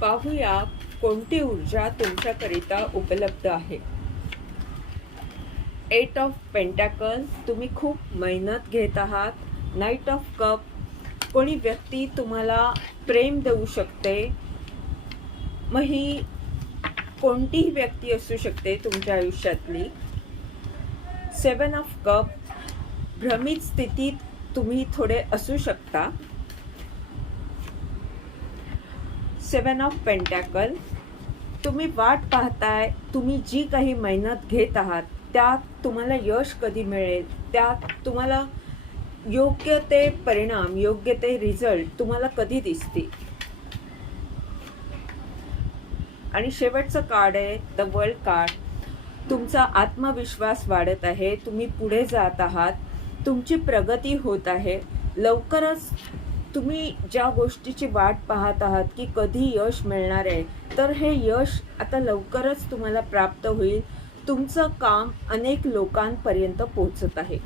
पाहूया कोणती ऊर्जा तुमच्याकरिता उपलब्ध आहे. 8 ऑफ पेंटॅकल, तुम्ही खूप मेहनत घेत आहात. नाईट ऑफ कप, कोणी व्यक्ती तुम्हाला प्रेम देऊ शकते. मग ही कोणतीही व्यक्ती असू शकते तुमच्या आयुष्यातली. 7 ऑफ कप, भ्रमित स्थितीत तुम्ही थोडे असू शकता. 7 ऑफ पेंटॅकल, तुम्ही वाट पाहताय, तुम्ही जी काही मेहनत घेत आहात त्यात तुम्हाला यश कधी मिळेल, त्यात तुम्हाला योग्य ते परिणाम, योग्य ते रिझल्ट तुम्हाला कधी दिसतील. आणि शेवटचं कार्ड आहे द वर्ल्ड कार्ड. तुमचा आत्मविश्वास वाढत आहे, तुम्ही पुढे जात आहात, तुमची प्रगती होत आहे. लवकरच तुम्ही ज्या गोष्टीची वाट पाहत आहात की कधी यश मिळणार आहे, तर हे यश आता लवकरच तुम्हाला प्राप्त होईल. तुमचं काम अनेक लोकांपर्यंत पोहोचत आहे.